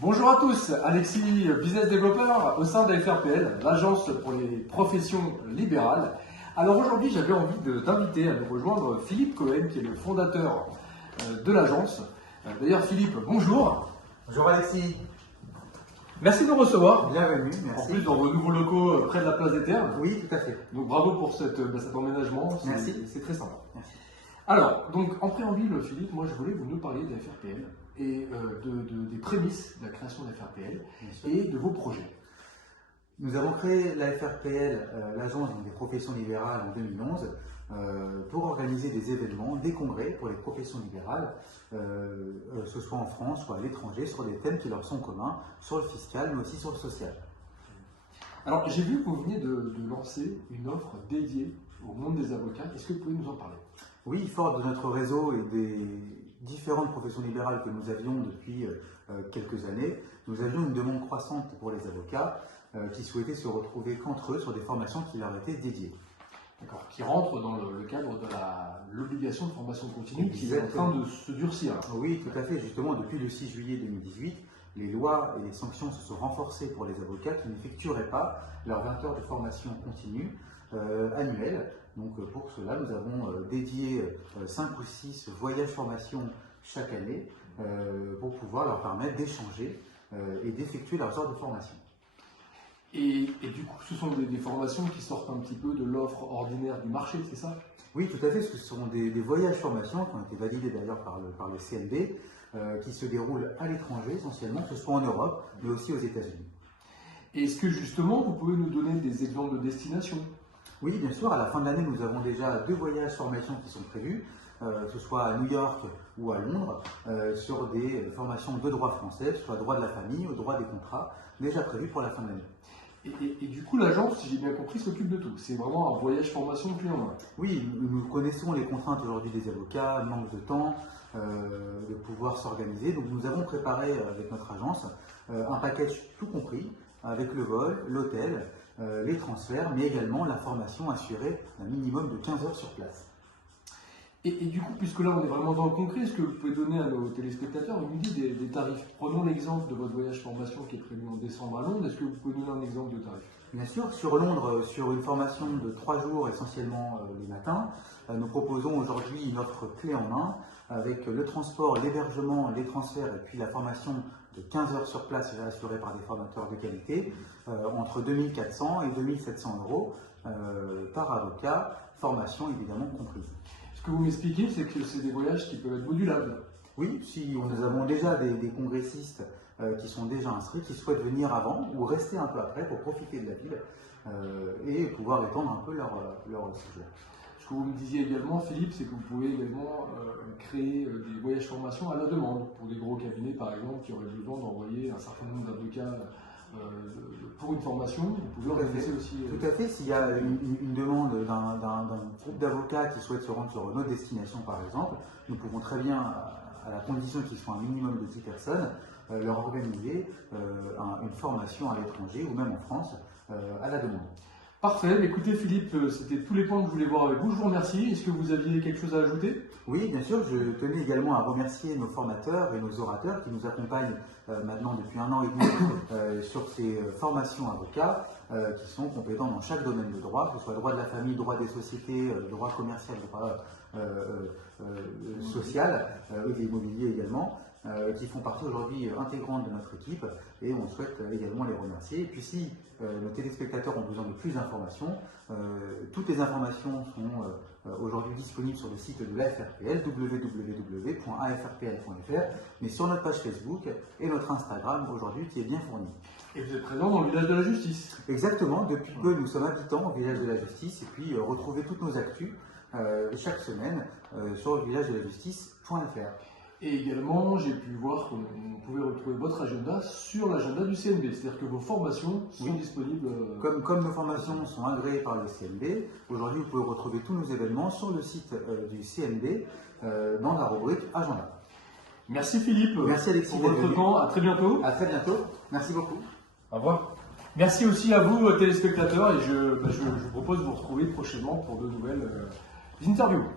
Bonjour à tous, Alexis, business développeur au sein d'AFRPL, l'agence pour les professions libérales. Alors aujourd'hui, j'avais envie d'inviter à nous rejoindre Philippe Cohen, qui est le fondateur de l'agence. D'ailleurs, Philippe, bonjour. Bonjour Alexis. Merci de nous recevoir. Bienvenue, merci. En plus, dans vos nouveaux locaux près de la place des Terres. Oui, tout à fait. Donc bravo pour cet emménagement. Merci. C'est très sympa. Merci. Alors, donc en préambule, Philippe, moi je voulais vous nous parler d'AFRPL et des prémices de la création d'AFRPL et de vos projets. Nous avons créé la FRPL, l'agence des professions libérales, en 2011 pour organiser des événements, des congrès pour les professions libérales, ce soit en France, soit à l'étranger, sur des thèmes qui leur sont communs, sur le fiscal, mais aussi sur le social. Alors, j'ai vu que vous veniez de lancer une offre dédiée au monde des avocats. Est-ce que vous pouvez nous en parler? Oui, fort de notre réseau et des différentes professions libérales que nous avions depuis quelques années, nous avions une demande croissante pour les avocats qui souhaitaient se retrouver qu'entre eux sur des formations qui leur étaient dédiées. D'accord, qui rentre dans le cadre de l'obligation de formation continue qui est en train de se durcir. Oui, tout à fait. Justement, depuis le 6 juillet 2018, les lois et les sanctions se sont renforcées pour les avocats qui n'effectueraient pas leurs 20 heures de formation continue annuelle. Donc pour cela, nous avons dédié 5 ou 6 voyages formation chaque année pour pouvoir leur permettre d'échanger et d'effectuer leurs heures de formation. Et du coup, ce sont des formations qui sortent un petit peu de l'offre ordinaire du marché, c'est ça? Oui, tout à fait. Ce sont des voyages formation qui ont été validés d'ailleurs par le CNB, qui se déroulent à l'étranger essentiellement, que ce soit en Europe, mais aussi aux États-Unis. Est-ce que justement, vous pouvez nous donner des exemples de destinations? Oui, bien sûr. À la fin de l'année, nous avons déjà 2 voyages formation qui sont prévus, que ce soit à New York ou à Londres, sur des formations de droit français, que ce soit droit de la famille ou droit des contrats, déjà prévus pour la fin de l'année. Et du coup, l'agence, si j'ai bien compris, s'occupe de tout. C'est vraiment un voyage formation clé en main. Oui, nous connaissons les contraintes aujourd'hui des avocats, manque de temps, de pouvoir s'organiser. Donc nous avons préparé avec notre agence un package tout compris, avec le vol, l'hôtel, les transferts, mais également la formation assurée d'un minimum de 15 heures sur place. Et du coup, puisque là on est vraiment dans le concret, est-ce que vous pouvez donner à nos téléspectateurs une idée des tarifs? Prenons l'exemple de votre voyage formation qui est prévu en décembre à Londres. Est-ce que vous pouvez donner un exemple de tarif? Bien sûr, sur Londres, sur une formation de 3 jours essentiellement les matins, nous proposons aujourd'hui une offre clé en main avec le transport, l'hébergement, les transferts et puis la formation de 15 heures sur place assurée par des formateurs de qualité entre 2400 et 2700 euros par avocat, formation évidemment comprise. Ce que vous m'expliquez, c'est que c'est des voyages qui peuvent être modulables. Oui, si nous avons déjà des congressistes qui sont déjà inscrits, qui souhaitent venir avant ou rester un peu après pour profiter de la ville et pouvoir étendre un peu leur séjour. Ce que vous me disiez également, Philippe, c'est que vous pouvez également créer des voyages formation à la demande pour des gros cabinets, par exemple, qui auraient besoin d'envoyer un certain nombre d'avocats pour une formation. Vous pouvez organiser aussi. Tout à fait. S'il y a une demande d'un groupe d'avocats qui souhaite se rendre sur une autre destination, par exemple, nous pouvons très bien, à la condition qu'il soit un minimum de 10 personnes, leur organiser une formation à l'étranger ou même en France à la demande. Parfait. Écoutez, Philippe, c'était tous les points que je voulais voir avec vous. Je vous remercie. Est-ce que vous aviez quelque chose à ajouter? Oui, bien sûr. Je tenais également à remercier nos formateurs et nos orateurs qui nous accompagnent maintenant depuis 1 an et demi sur ces formations avocats qui sont compétents dans chaque domaine de droit, que ce soit le droit de la famille, le droit des sociétés, le droit commercial, le droit social et de l'immobilier également, qui font partie aujourd'hui intégrante de notre équipe et on souhaite également les remercier. Et puis si nos téléspectateurs ont besoin de plus d'informations, toutes les informations sont aujourd'hui disponibles sur le site de l'AFRPL, www.afrpl.fr, mais sur notre page Facebook et notre Instagram aujourd'hui qui est bien fourni. Et vous êtes présent dans le village de la justice? Exactement, depuis peu nous sommes habitants au village de la justice et puis retrouvez toutes nos actus chaque semaine sur le village de la justice.fr. Et également, j'ai pu voir qu'on pouvait retrouver votre agenda sur l'agenda du CNB, c'est-à-dire que vos formations sont disponibles. Comme nos formations sont agréées par le CNB, aujourd'hui vous pouvez retrouver tous nos événements sur le site du CNB dans la rubrique Agenda. Merci Philippe. Merci Alexis pour votre temps. À très bientôt. À très bientôt. Merci beaucoup. Au revoir. Merci aussi à vous téléspectateurs et je vous propose de vous retrouver prochainement pour de nouvelles interviews.